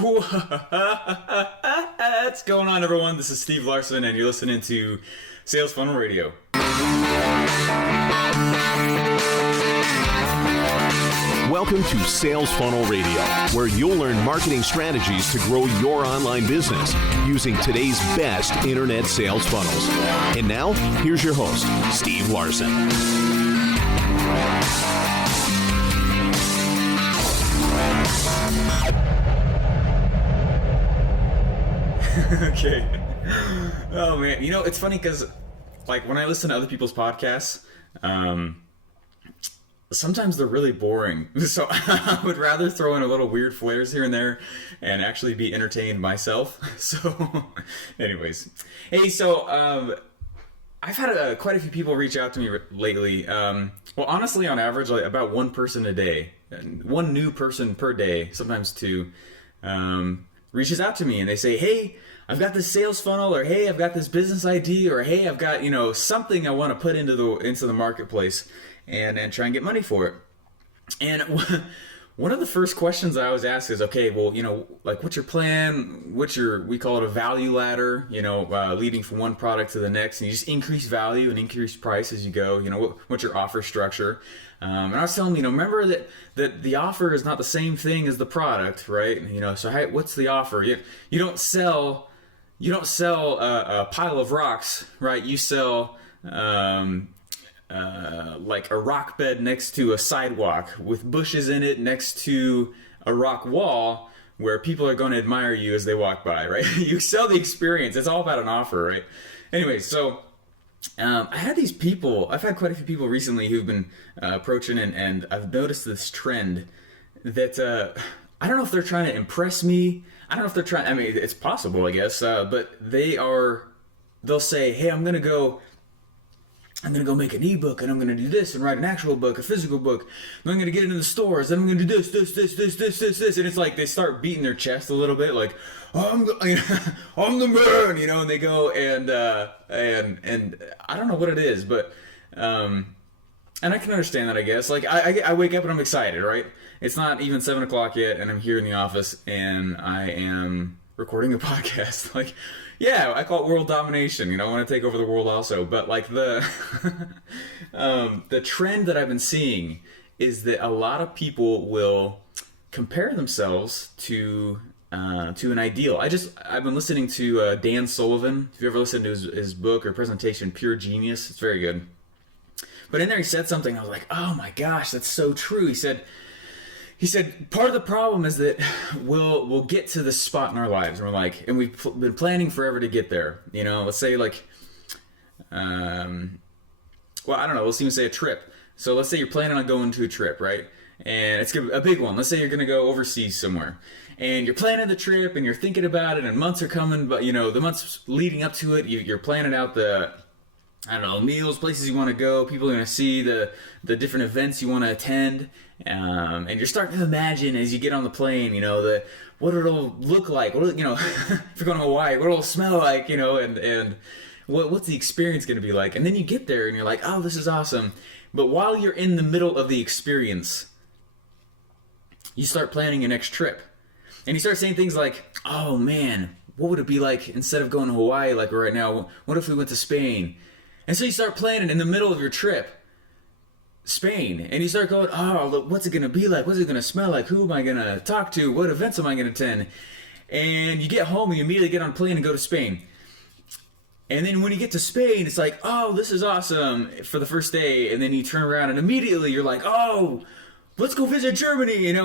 What's going on, everyone? This is Steve Larsen, and you're listening to Sales Funnel Radio. Welcome to Sales Funnel Radio, where you'll learn marketing strategies to grow your online business using today's best internet sales funnels. And now, here's your host, Steve Larsen. Okay. Oh, man. You know, it's funny because, like, when I listen to other people's podcasts, sometimes they're really boring. So I would rather throw in a little weird flares here and there and actually be entertained myself. So anyways. Hey, so I've had quite a few people reach out to me lately. Well, honestly, on average, like about one person a day, one new person per day, sometimes two, reaches out to me and they say, hey, I've got this sales funnel, or hey, I've got this business idea, or hey, I've got, something I want to put into the marketplace and try and get money for it. And one of the first questions I always ask is, okay, well, like, what's your plan? We call it a value ladder, leading from one product to the next, and you just increase value and increase price as you go. What's your offer structure? And I was telling them, remember that the offer is not the same thing as the product, right? So hey, what's the offer? You don't sell a pile of rocks, right? You sell like a rock bed next to a sidewalk with bushes in it next to a rock wall where people are going to admire you as they walk by, right? You sell the experience. It's all about an offer, right? Anyway, so I've had quite a few people recently who've been approaching, and I've noticed this trend that I don't know if they're trying to impress me. I don't know if they're trying, I mean, it's possible, I guess, but they'll say, hey, I'm going to go make an ebook, and I'm going to do this and write an actual book, a physical book. And I'm going to get it in the stores, and I'm going to do this. And it's like they start beating their chest a little bit, like, I'm the man, and they go and I don't know what it is, but, and I can understand that, I guess. Like, I wake up and I'm excited, right? It's not even 7 o'clock yet, and I'm here in the office, and I am recording a podcast. Like, yeah, I call it world domination. I want to take over the world also. But like the trend that I've been seeing is that a lot of people will compare themselves to an ideal. I've been listening to Dan Sullivan. If you ever listened to his book or presentation, Pure Genius, it's very good. But in there he said something. I was like, oh my gosh, that's so true. He said, part of the problem is that we'll get to this spot in our lives, and we're like, and we've been planning forever to get there. Let's say like, well, I don't know, let's even say a trip. So let's say you're planning on going to a trip, right? And it's a big one. Let's say you're going to go overseas somewhere, and you're planning the trip, and you're thinking about it, and months are coming, but the months leading up to it, you're planning out meals, places you want to go, people you're going to see, the different events you want to attend, and you're starting to imagine as you get on the plane, what it'll look like, if you're going to Hawaii, what it'll smell like, and what's the experience going to be like. And then you get there and you're like, oh, this is awesome. But while you're in the middle of the experience, you start planning your next trip. And you start saying things like, oh man, what would it be like instead of going to Hawaii like right now? What if we went to Spain? And so you start planning in the middle of your trip, Spain, and you start going, oh, look, what's it going to be like? What's it going to smell like? Who am I going to talk to? What events am I going to attend? And you get home and you immediately get on a plane and go to Spain. And then when you get to Spain, it's like, oh, this is awesome for the first day. And then you turn around and immediately you're like, oh, let's go visit Germany, and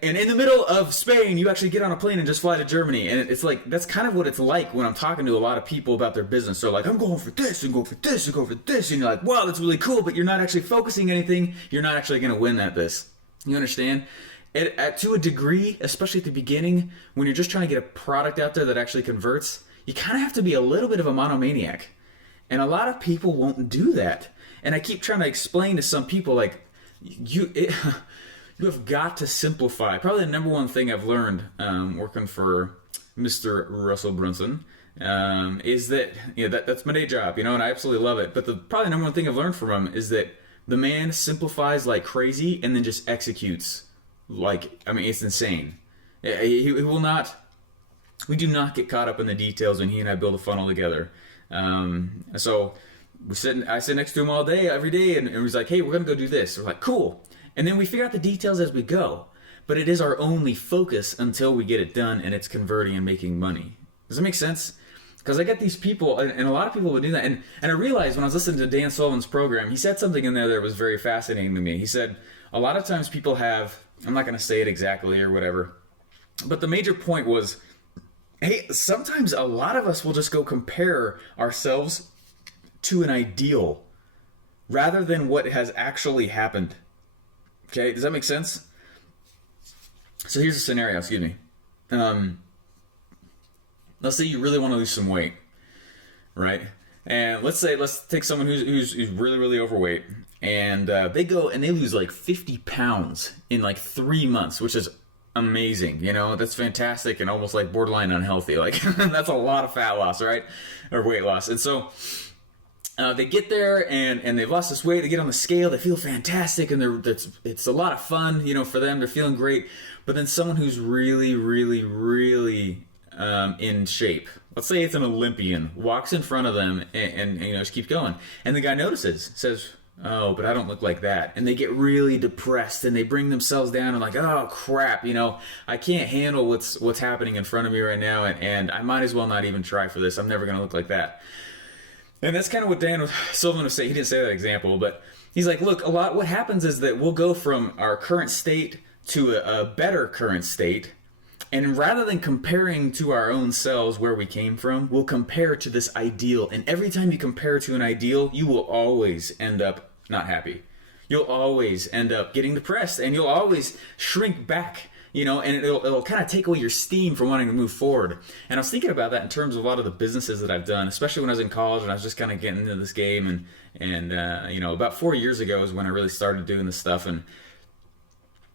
in the middle of Spain, you actually get on a plane and just fly to Germany. And it's like, that's kind of what it's like when I'm talking to a lot of people about their business. They're like, I'm going for this and go for this and go for this. And you're like, wow, that's really cool, but you're not actually focusing anything. You're not actually going to win at this. You understand? To a degree, especially at the beginning, when you're just trying to get a product out there that actually converts, you kind of have to be a little bit of a monomaniac. And a lot of people won't do that. And I keep trying to explain to some people, like, you have got to simplify. Probably the number one thing I've learned working for Mr. Russell Brunson is that that's my day job, and I absolutely love it. But probably the number one thing I've learned from him is that the man simplifies like crazy and then just executes like, it's insane. He will not. We do not get caught up in the details when he and I build a funnel together. So I sit next to him all day, every day, and he's like, hey, we're going to go do this. We're like, cool. And then we figure out the details as we go. But it is our only focus until we get it done and it's converting and making money. Does that make sense? Because I get these people, and a lot of people would do that. And I realized when I was listening to Dan Sullivan's program, he said something in there that was very fascinating to me. He said, a lot of times people have, I'm not going to say it exactly or whatever, but the major point was, hey, sometimes a lot of us will just go compare ourselves to an ideal rather than what has actually happened. Okay, does that make sense? So here's a scenario, excuse me. Let's say you really want to lose some weight, right? And let's take someone who's really, really overweight, and they go and they lose like 50 pounds in like 3 months, which is amazing. You know, that's fantastic and almost like borderline unhealthy. Like that's a lot of fat loss, right? Or weight loss. And so they get there and they've lost this weight. They get on the scale. They feel fantastic, and it's a lot of fun, you know, for them. They're feeling great. But then someone who's really, really, really in shape, let's say it's an Olympian, walks in front of them and you know, just keeps going. And the guy notices, says, oh, but I don't look like that. And they get really depressed and they bring themselves down and like, oh crap, you know, I can't handle what's happening in front of me right now, and I might as well not even try for this. I'm never going to look like that. And that's kind of what Dan Sullivan was saying. He didn't say that example, but he's like, look, what happens is that we'll go from our current state to a better current state. And rather than comparing to our own selves where we came from, we'll compare to this ideal. And every time you compare to an ideal, you will always end up not happy. You'll always end up getting depressed, and you'll always shrink back, you know, and it'll kind of take away your steam from wanting to move forward. And I was thinking about that in terms of a lot of the businesses that I've done, especially when I was in college and I was just kind of getting into this game. And you know, about 4 years ago is when I really started doing this stuff. And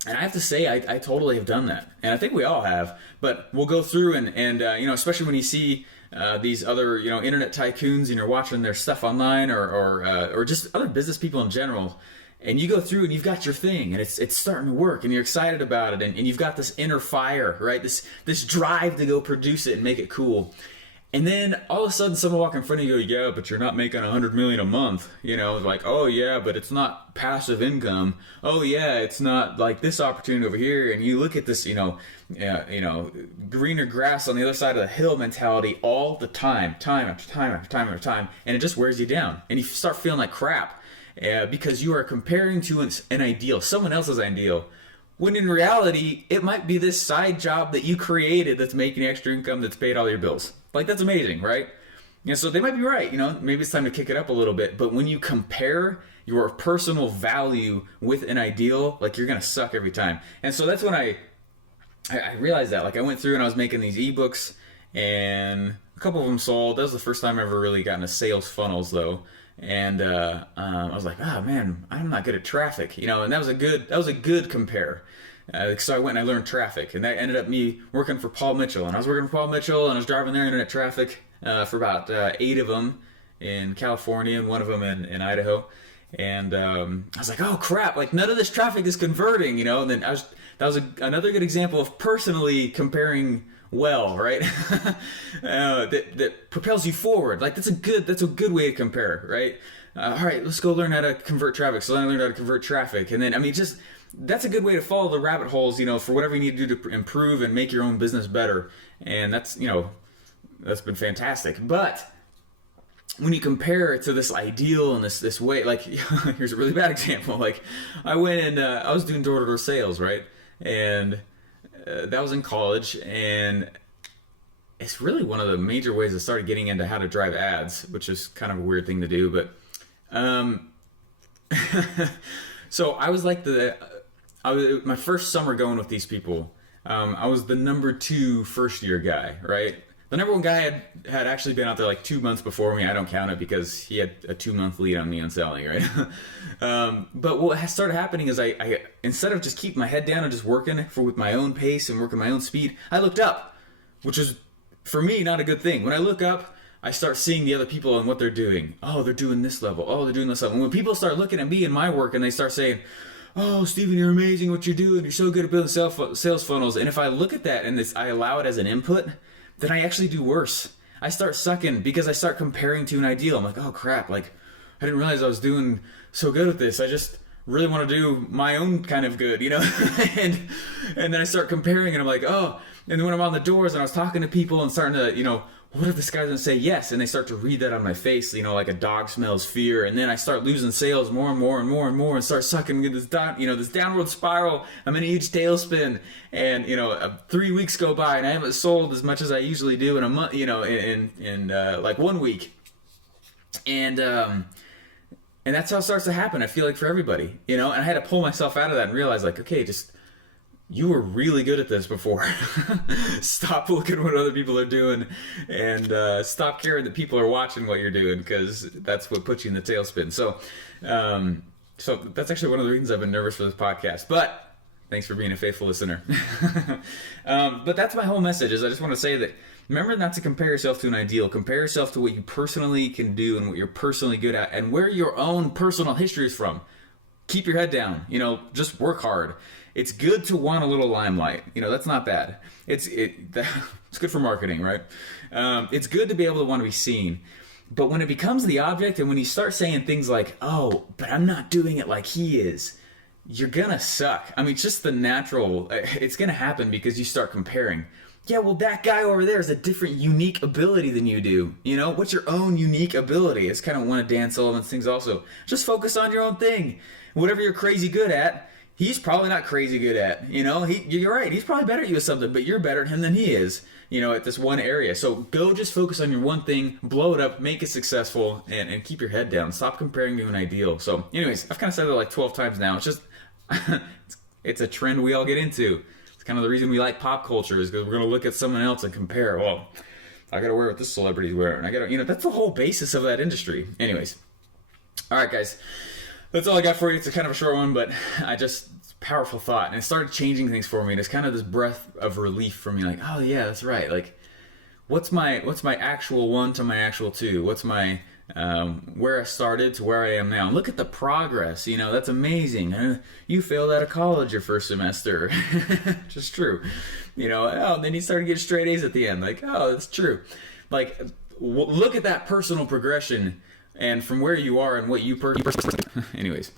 I have to say, I totally have done that. And I think we all have. But we'll go through and you know, especially when you see these other, you know, internet tycoons and you're watching their stuff online or just other business people in general, and you go through and you've got your thing and it's starting to work and you're excited about it and you've got this inner fire, right? This drive to go produce it and make it cool. And then all of a sudden someone walk in front of you and go, yeah, but you're not making $100 million a month. You know, like, oh yeah, but it's not passive income. Oh yeah, it's not like this opportunity over here. And you look at this, you know, greener grass on the other side of the hill mentality all the time after time, and it just wears you down. And you start feeling like crap because you are comparing to an ideal, someone else's ideal. When in reality, it might be this side job that you created that's making extra income that's paid all your bills. Like, that's amazing, right? You know, so they might be right, you know, maybe it's time to kick it up a little bit. But when you compare your personal value with an ideal, like, you're going to suck every time. And so that's when I realized that. Like, I went through and I was making these ebooks, and a couple of them sold. That was the first time I ever really got into sales funnels, though. And I was like, oh man, I'm not good at traffic, you know. And that was a good compare. So I went and I learned traffic, and that ended up me working for Paul Mitchell. And I was working for Paul Mitchell, and I was driving their internet traffic for about 8 of them in California and 1 of them in Idaho. And I was like, oh crap, like none of this traffic is converting, you know. And then that was another good example of personally comparing well, right? that propels you forward. Like that's a good way to compare, right? All right, let's go learn how to convert traffic. So then I learned how to convert traffic, and then I mean, just that's a good way to follow the rabbit holes, you know, for whatever you need to do to improve and make your own business better. And that's, you know, that's been fantastic. But when you compare it to this ideal and this way, like here's a really bad example. Like I went and I was doing door-to-door sales, right? And that was in college, and it's really one of the major ways I started getting into how to drive ads, which is kind of a weird thing to do. But so I was like my first summer going with these people. I was the number 2 first year guy, right? The number 1 guy had actually been out there like 2 months before me. I don't count it because he had a 2-month lead on me on selling, right? But what started happening is I instead of just keeping my head down and just working with my own pace and working my own speed, I looked up, which is for me not a good thing. When I look up, I start seeing the other people and what they're doing. Oh, they're doing this level. Oh, they're doing this level. And when people start looking at me and my work and they start saying, oh, Steven, you're amazing what you're doing. You're so good at building sales funnels. And if I look at that and I allow it as an input, then I actually do worse. I start sucking because I start comparing to an ideal. I'm like, oh crap, like I didn't realize I was doing so good at this. I just really want to do my own kind of good, and then I start comparing and I'm like, oh, and then when I'm on the doors and I was talking to people and starting to, what if this guy's gonna say yes? And they start to read that on my face, like a dog smells fear. And then I start losing sales more and more and more and more and start sucking into this downward spiral. I'm in a huge tailspin, and 3 weeks go by and I haven't sold as much as I usually do in a month, in like 1 week. And that's how it starts to happen. I feel like for everybody, and I had to pull myself out of that and realize like, okay, you were really good at this before. Stop looking at what other people are doing and stop caring that people are watching what you're doing, because that's what puts you in the tailspin. So that's actually one of the reasons I've been nervous for this podcast. But thanks for being a faithful listener. But that's my whole message, is I just want to say that remember not to compare yourself to an ideal. Compare yourself to what you personally can do and what you're personally good at and where your own personal history is from. Keep your head down. Just work hard. It's good to want a little limelight. That's not bad. It's good for marketing, right? It's good to be able to want to be seen. But when it becomes the object and when you start saying things like, oh, but I'm not doing it like he is, you're going to suck. I mean, it's just the natural. It's going to happen because you start comparing. Yeah, well, that guy over there has a different unique ability than you do. What's your own unique ability? It's kind of one of Dan Sullivan's things also. Just focus on your own thing. Whatever you're crazy good at, he's probably not crazy good at. You're right. He's probably better at you at something, but you're better at him than he is, at this one area. So go just focus on your one thing, blow it up, make it successful, and keep your head down. Stop comparing to an ideal. So anyways, I've kind of said that like 12 times now. It's just, it's a trend we all get into. It's kind of the reason we like pop culture, is because we're going to look at someone else and compare. Well, I got to wear what this celebrity's wearing. I got to, that's the whole basis of that industry. Anyways. All right, guys. That's all I got for you. It's a kind of a short one, but it's a powerful thought. And it started changing things for me. And it's kind of this breath of relief for me. Like, oh yeah, that's right. Like, what's my actual 1 to my actual 2? What's my, where I started to where I am now? And look at the progress. That's amazing. You failed out of college your first semester. Just true. And then you started getting straight A's at the end. Like, oh, that's true. Like, look at that personal progression. And from where you are and what you anyways,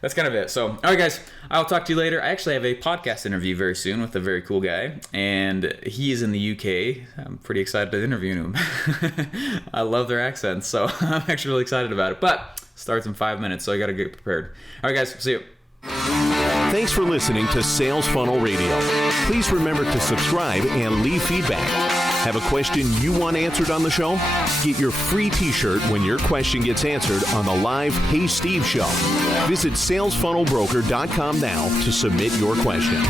that's kind of it. So, all right, guys, I'll talk to you later. I actually have a podcast interview very soon with a very cool guy, and he is in the UK. I'm pretty excited to interview him. I love their accents, so I'm actually really excited about it. But it starts in 5 minutes, so I got to get prepared. All right, guys, see you. Thanks for listening to Sales Funnel Radio. Please remember to subscribe and leave feedback. Have a question you want answered on the show? Get your free t-shirt when your question gets answered on the live Hey Steve show. Visit salesfunnelbroker.com now to submit your question.